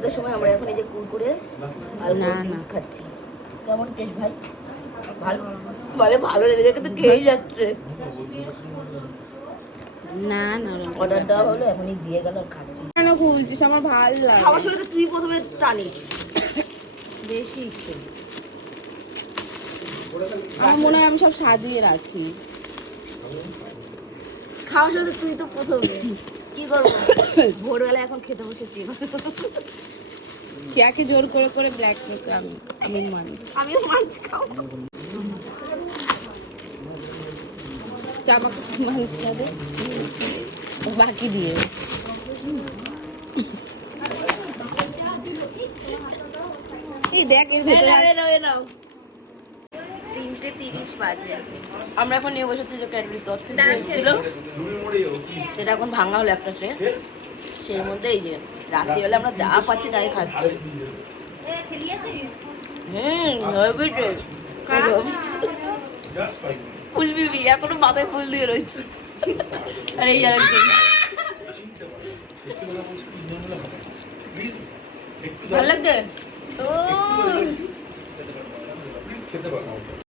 পুজোর সময় আমরা এখন এই যে কুরকুরে আর খাচ্ছি। কেমন টেস্ট ভাই? ভালো বলে ভালো লেগে কিন্তু খেয়েই যাচ্ছে। না না অর্ডার দেওয়া হলো, এখনই দিয়ে গেল আর খাচ্ছি। কেন খুলছিস? আমার ভালো লাগে। খাওয়ার সময় তো তুই প্রথমে টানিস বেশি একটু। আমার মনে হয় আমি সব সাজিয়ে রাখি। খাওয়ার সময় তো তুই তো প্রথমে। কি করবো, ভোরবেলা এখন খেতে বসেছি। কেয়াকে জোর করে করে ব্ল্যাক করতে আমি মানছি। আমিও মাছ খাও। আমাকে মানছি না রে, বাকি দিয়ে। এই দেখ এর ভেতরে 3:30 বাজে। আমরা এখন নিয়ে বসেছি যে ক্যাডবেরি তত্ত্ব এসেছিল, সেটা এখন ভাঙা হলো একটা ট্রে। সেই মধ্যে এই যে রাত্রিবেলা আমরা যা পাচ্ছি তাই খাচ্ছি। ফুল বিবি এখনো মাথায় ফুল দিয়ে রয়েছে। আর এই আর ভালো লাগছে। ও